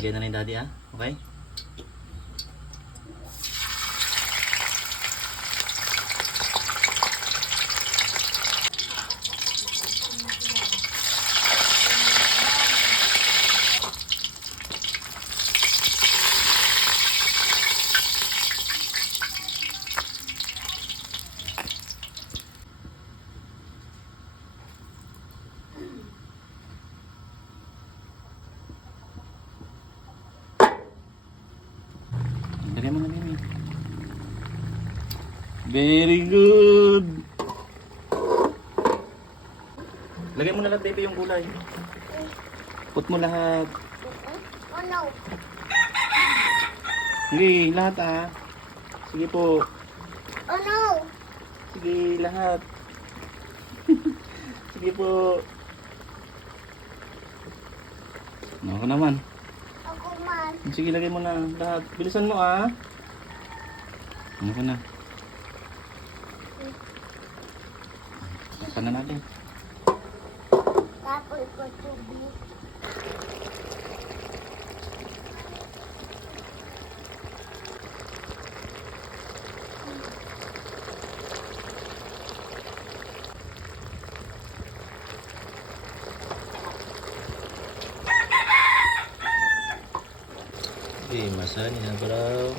Lagyan na ni daddy ah. Okay? Lagyan mo na Mimi. Very good. Lagyan mo na lang baby yung gulay. Put mo lahat. Oh no. Sige, lahat ah. Sige po. Oh no. Sige, lahat. Sige po. Ako naman. Ako man. Sige, lagay mo na lahat. Bilisan mo ah. Ano ko na. Saan na natin? Tapos ko tubig. Okay, masa ni na bro.